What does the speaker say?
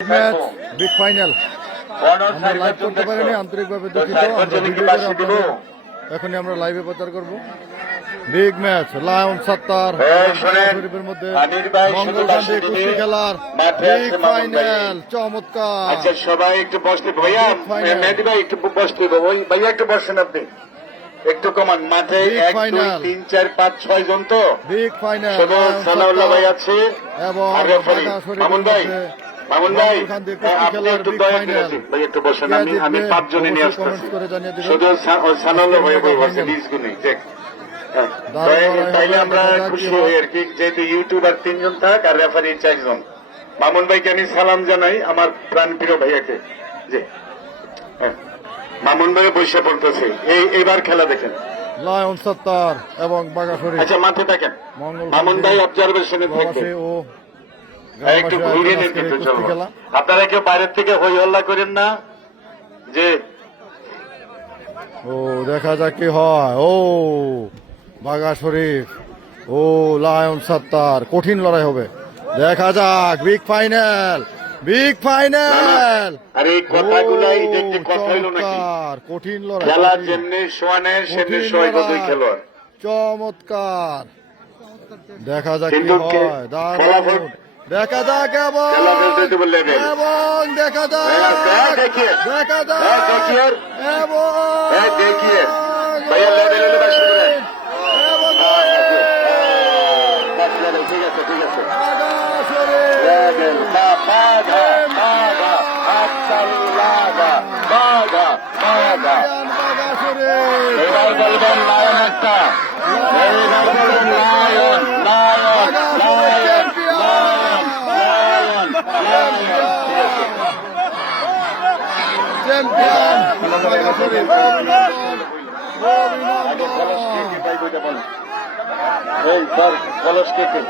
Match big final আমরা live করতে পারিনি, আন্তরিকভাবে দুঃখিত। আমরা ভিডিও করে আপনাদের এখনই আমরা লাইভে প্রচার করব। বিগ ম্যাচ লায়ন সত্তার শরীফের মধ্যে মঙ্গলকান্দি কুস্তি খেলার বিগ ফাইনাল। চমৎকার। আচ্ছা সবাই একটু বসতে, ভাইয়া মেহেদি ভাই একটু বসতে, ওই ভাইয়া একটু বসেন, আপনি একটু কমান। মাঠে 1 2 3 4 5 6 জন তো বিগ ফাইনাল। শুধু সালাউল্লাহ ভাই আছে এবং মামুন ভাই, মামুন ভাই আপনি একটু দয়া করে ভাই একটু বসেন। আমি 5 জনে নিয়ে আসতেছি, শুধু সালাউল্লাহ ভাই বসে 20 গুণে দেখ। তাইলে আমরা খুশি হই আর কি, যেহেতু ইউটিউবার 3 জন থাক আর রেফারি 4 জন। মামুন ভাইকে আমি সালাম জানাই, আমার প্রাণ প্রিয় ভাইয়াকে। জি হ্যাঁ, মামুন ভাই বৈশা পড়তেছে। এইবার খেলা দেখেন লায়ন সত্তার এবং বাগাশরী। আচ্ছা মাঠে থাকেন, মামুন ভাই অবজারভেশনে থাকবেন, একটু ঘুরে নিন কিন্তু চলবো। আপনারা কেউ বাইরের থেকে হই হল্লা করেন না। যে ও দেখা যাক কি হয়। ও বাগা শরীফ, ও লায়ন সত্তার, কঠিন লড়াই হবে। দেখা যাক বিগ ফাইনাল, বিগ ফাইনাল। আরে এই কথাগুলাই যে কথা হইল নাকি, কঠিন লড়াই। খেলা যেমনি সোয়ানের সেমনি সোয়াই দুই খেলোয়াড়। চমৎকার। দেখা যাক কি হয়। দারুণ। দেখা যাক এবং দেখা যাক, দেখা যাক এবং দেখিয়ে ভাইয়া লেভেল ঠিক আছে, ঠিক আছে। এবার বলবেন লায়ন একটা, এইবার বলবেন lion, lion, lion, lion, lion. Champion Baga Sharif. এই কলস কেটে